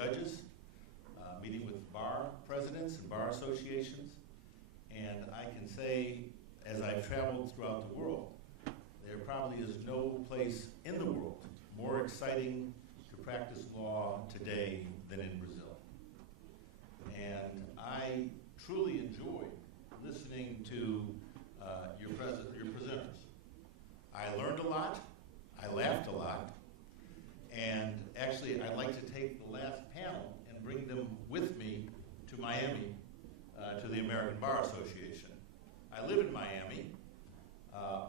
judges, meeting with bar presidents and bar associations, and I can say, as I've traveled throughout the world, there probably is no place in the world more exciting to practice law today than in Brazil. And I truly enjoyed listening to your presenters. I learned a lot, I laughed a lot, and actually I'd like to take the last panel and bring them with me to Miami, to the American Bar Association. I live in Miami.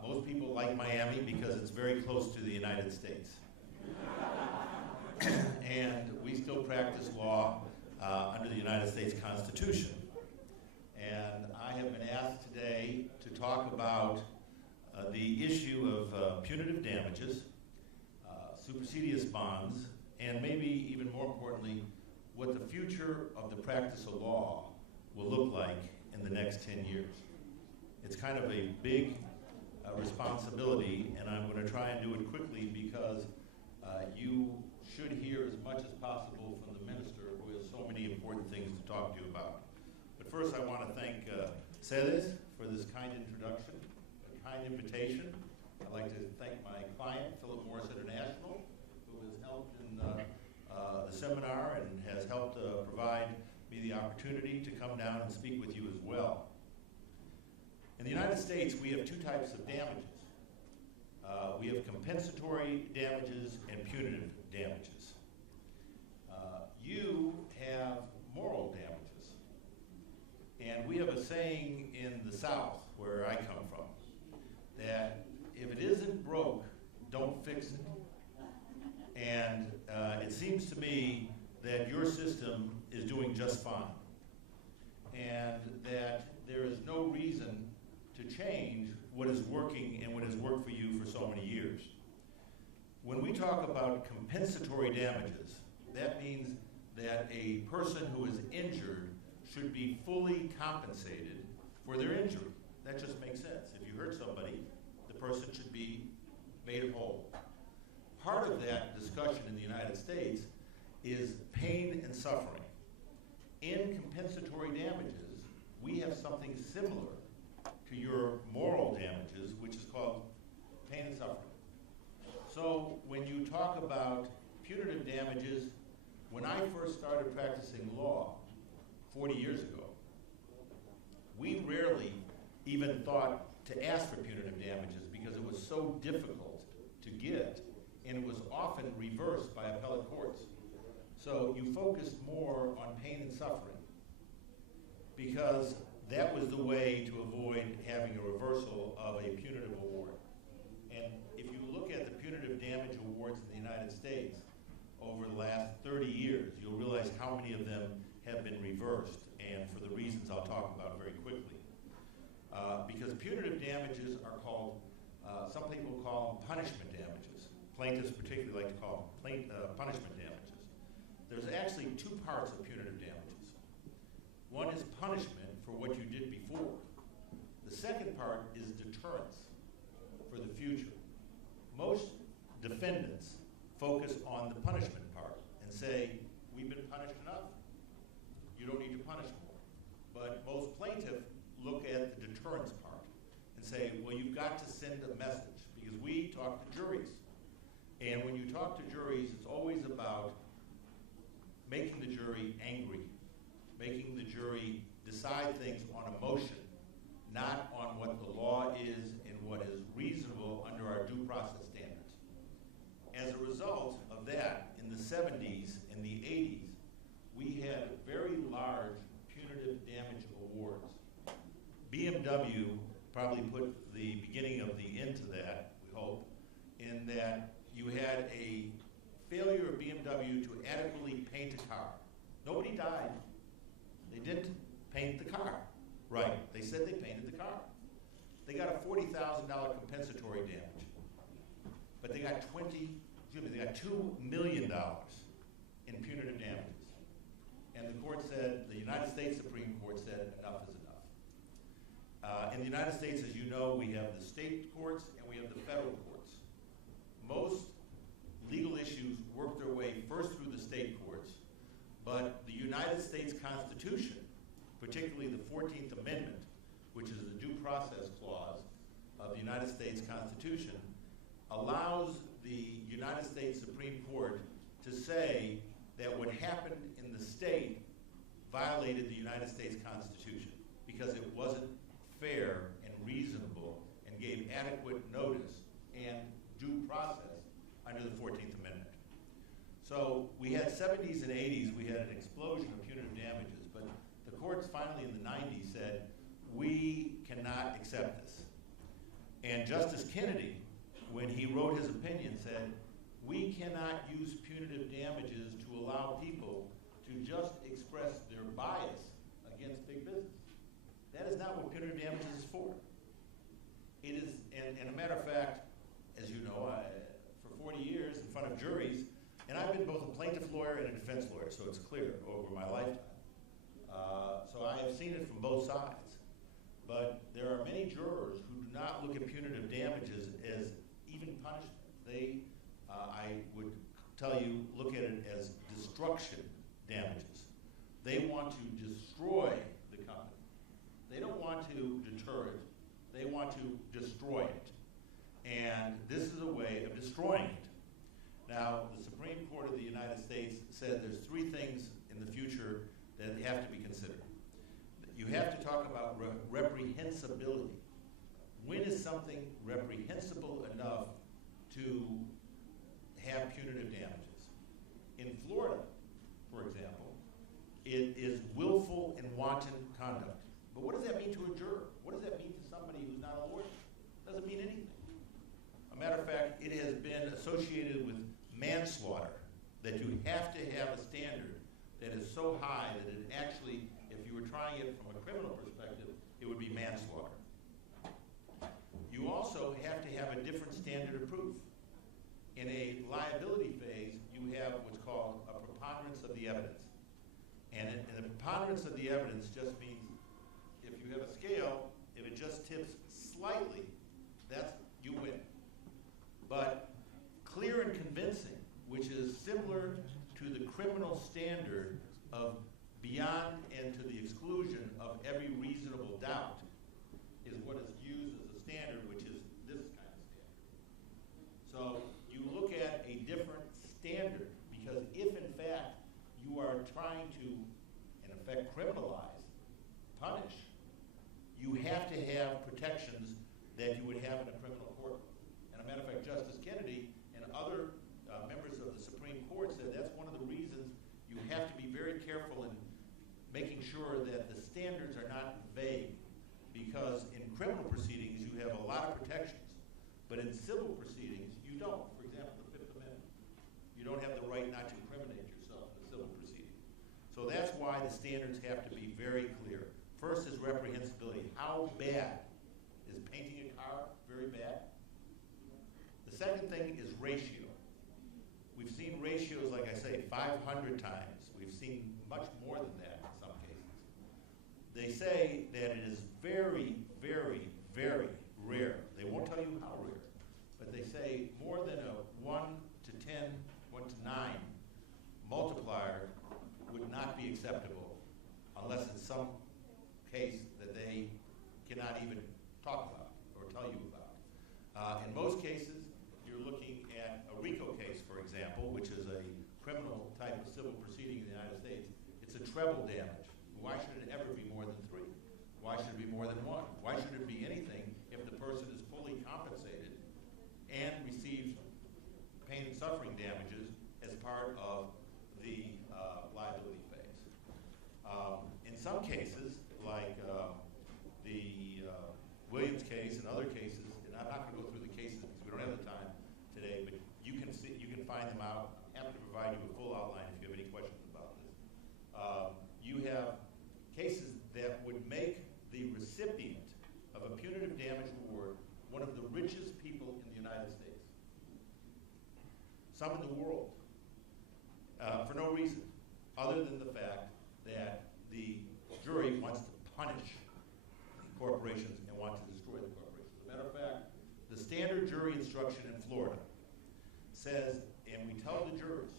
Most people like Miami because it's very close to the United States. And we still practice law under the United States Constitution. And I have been asked today to talk about the issue of punitive damages, supersedious bonds, and maybe even more importantly, what the future of the practice of law will look like in the next 10 years. It's kind of a big responsibility, and I'm going to try and do it quickly because you should hear as much as possible from the minister, who has so many important things to talk to you about. But first, I want to thank CEDES for this kind introduction, a kind invitation. I'd like to thank my client, Philip Morris International, who has helped in the seminar and has helped provide me the opportunity to come down and speak with you as well. In the United States, we have two types of damages. We have compensatory damages and punitive damages. You have moral damages. And we have a saying in the South, where I come from, that if it isn't broke, don't fix it. And it seems to me that your system is doing just fine, and that there is no reason to change what is working and what has worked for you for so many years. When we talk about compensatory damages, that means that a person who is injured should be fully compensated for their injury. That just makes sense. If you hurt somebody, the person should be made whole. Part of that discussion in the United States is pain and suffering. In compensatory damages, we have something similar to your moral damages, which is called pain and suffering. So when you talk about punitive damages, when I first started practicing law 40 years ago, we rarely even thought to ask for punitive damages because it was so difficult to get, and it was often reversed by appellate courts. So you focused more on pain and suffering because that was the way to avoid having a reversal of a punitive award. And if you look at the punitive damage awards in the United States over the last 30 years, you'll realize how many of them have been reversed, and for the reasons I'll talk about very quickly. Because punitive damages are called, some people call them punishment damages. Plaintiffs particularly like to call them punishment damages. There's actually two parts of punitive damages. One is punishment for what you did before. The second part is deterrence for the future. Most defendants focus on the punishment part and say, we've been punished enough. You don't need to punish more. But most plaintiffs look at the deterrence part and say, well, you've got to send a message, because we talk to juries. And when you talk to juries, it's always about making the jury angry, making the jury decide things on emotion, not on what the law is and what is reasonable under our due process standards. As a result of that, in the 70s and the 80s, we had very large punitive damage awards. BMW probably put the beginning of the end to that, we hope, in that you had a failure of BMW to adequately paint a car. Nobody died. They didn't paint the car right. They said they painted the car. They got a $40,000 compensatory damage. But they got $2 million in punitive damages. And the court said, the United States Supreme Court said, enough is enough. In the United States, as you know, we have the state courts and we have the federal courts. Most legal issues work their way first through the state courts, Constitution, particularly the 14th Amendment, which is the due process clause of the United States Constitution, allows the United States Supreme Court to say that what happened in the state violated the United States Constitution because it wasn't fair and reasonable and gave adequate notice and due process under the 14th Amendment. So we had 70s and 80s, we had an explosion of punitive damages, but the courts finally in the 90s said, we cannot accept this. And Justice Kennedy, when he wrote his opinion, said, we cannot use punitive damages to allow people to just express their bias against big business. That is not what punitive damages is for. It is, and a matter of fact, as you know, for 40 years in front of juries, and I've been both a plaintiff lawyer and a defense lawyer, so it's clear over my lifetime. So I have seen it from both sides. But there are many jurors who do not look at punitive damages as even punishment. They, I would tell you, look at it as destruction damages. They want to destroy the company. They don't want to deter it. They want to destroy it. And this is a way of destroying it. Now, the Supreme Court of the United States said there's three things in the future that have to be considered. You have to talk about reprehensibility. When is something reprehensible enough to have punitive damages? In Florida, for example, it is willful and wanton conduct. But what does that mean to a juror? What does that mean to somebody who's not a lawyer? It doesn't mean anything. A matter of fact, it has been associated with manslaughter, that you have to have a standard that is so high that it actually, if you were trying it from a criminal perspective, it would be manslaughter. You also have to have a different standard of proof. In a liability phase, you have what's called a preponderance of the evidence. And the preponderance of the evidence just means if you have a scale, if it just tips slightly, you win. But clear and convincing, which is similar to the criminal standard of beyond and to the exclusion of every reasonable doubt, is what is used as a standard, which is this kind of standard. So you look at a different standard, because if in fact you are trying to, in effect, criminalize, punish, you have to have protections that you would have in a criminal courtroom. And a matter of fact, Justice Kennedy and other members of the Supreme Court said that's one of the reasons you have to be very careful in making sure that the standards are not vague, because in criminal proceedings you have a lot of protections, but in civil proceedings you don't. For example, the Fifth Amendment. You don't have the right not to incriminate yourself in a civil proceeding. So that's why the standards have to be very clear. First is reprehensibility. How bad? Is painting a car very bad? The second thing is ratio. We've seen ratios, like I say, 500 times. We've seen much more than that in some cases. They say that it is very, very, very rare. They won't tell you how rare, but they say more than a 1 to 10, 1 to 9 multiplier would not be acceptable unless it's some case that they cannot even talk about or tell you about. In most cases, you're looking at a RICO case, for example, which is a criminal type of civil proceeding in the United States. It's a treble damage. Why should it ever be more than 3? Why should it be more than 1? Why should it be anything if the person is fully compensated and receives pain and suffering damages as part of the liability phase? In some cases, like the Williams case and other cases, and I'm not going to go through the cases because we don't have the time today, but you can find them out. I'm happy to provide you a full outline if you have any questions about this. You have cases that would make the recipient of a punitive damage award one of the richest people in the United States. Some in the world. For no reason other than the fact that the jury wants to punish corporations and wants to destroy the corporations. As a matter of fact, the standard jury instruction in Florida says, and we tell the jurors,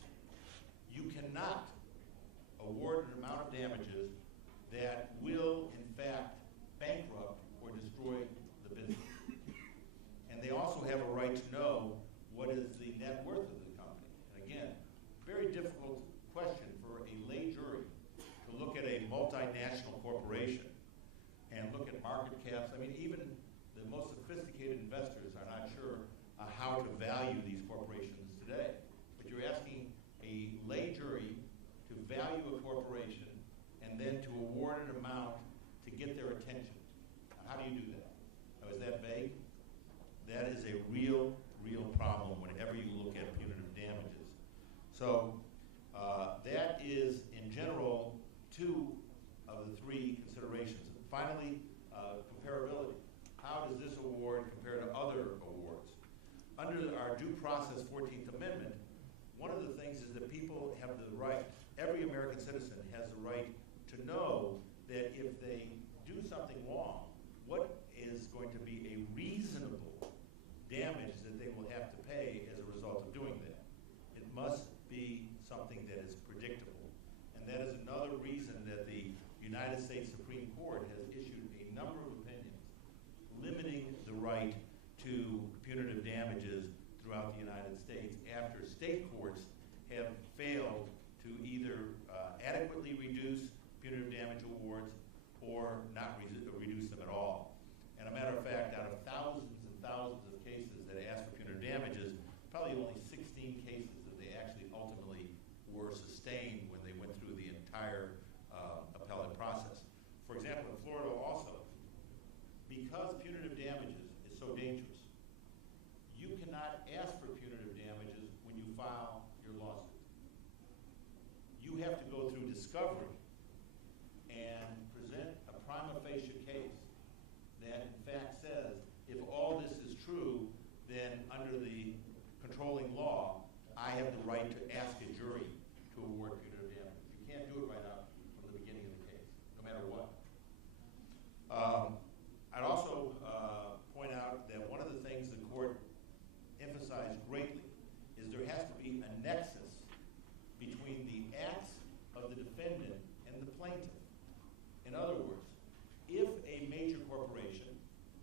you cannot award an amount of damages that will, in fact, bankrupt or destroy the business. And they also have a right to know what is the net worth of the company. And again, very difficult question for a lay jury to look at a multinational corporation and look at market caps. I mean, even the most sophisticated investors are not sure how to value these corporations today. But you're asking a lay jury to value a corporation and then to award an amount to get their attention. Now, how do you do that? Now, is that vague? That is a real problem whenever you look at punitive damages. So that is, in general, two of the three considerations. And finally, comparability. How does this award compare to other awards? Under our due process 14th Amendment, one of the things is that people have the right, every American citizen has the right to know that if they do something wrong, what is going to be a reasonable damage that they will have to pay as a result of doing that. It must be something that is predictable. And that is another reason that the United States Supreme Court has issued a number of opinions limiting the right to punitive damages throughout the United States after state courts have failed to either adequately reduce punitive damage awards or not reduce them at all. And a matter of fact, out of thousands and thousands of cases that ask for punitive damages, probably only 16 cases that they actually ultimately were sustained when they went through the entire appellate process. For example, in Florida also, because punitive damages is so dangerous, you cannot ask for punitive damages when you file your lawsuit. You have to go through discovery and present a prima facie case that in fact says, if all this is true, then under the controlling law, I have the right to ask a jury to award punitive damages. You can't do it right out from the beginning of the case, no matter what. I'd also point out that one of the things the court emphasized greatly is there has to be a nexus between the acts of the defendant and the plaintiff. In other words, if a major corporation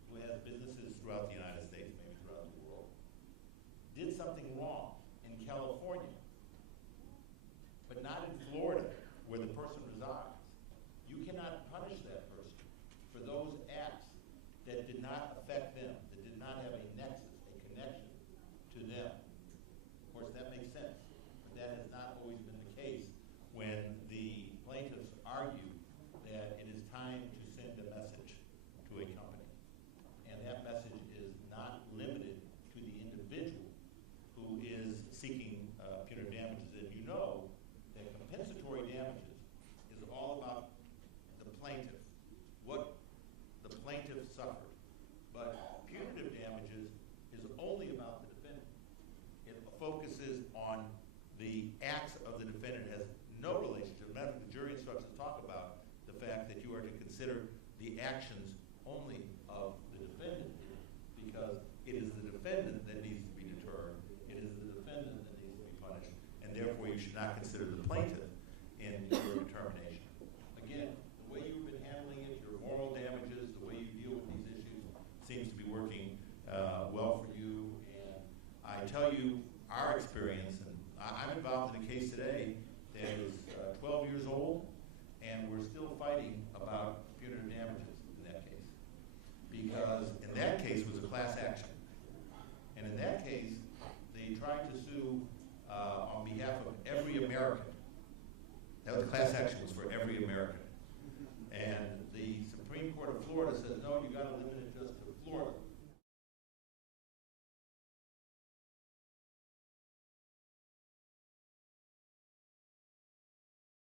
who has businesses throughout the United States, maybe throughout the world, did something wrong in California, but not in Florida, where the person resides, you cannot punish that person for those acts that did not affect them, that did not have a nexus, a connection to them. Of course, that makes sense, but that has not always been the case when the plaintiffs argue that it is time to send a message to a company. And that message is not limited to the individual who is seeking punitive damages. And you know that compensatory damages is all about the plaintiff, what the plaintiff suffered. But punitive damages is only about the defendant. It focuses on the acts of the defendant. It has no relationship. Matter of fact, the jury instructions talk about the fact that you are to consider the actions only of the defendant, because it is the defendant that needs to be deterred. It is the defendant that needs to be punished, and therefore you should not consider the plaintiff in your determination. Again, the way you've been handling it, your moral damages, the way you deal with these issues seems to be working well for you. And I tell you our experience, and I'm involved in a case today that is 12 years old, and we're still fighting about punitive damages in that case. Because in that case was a class action. And in that case, they tried to sue on behalf of every American. That was, the class action was for every American.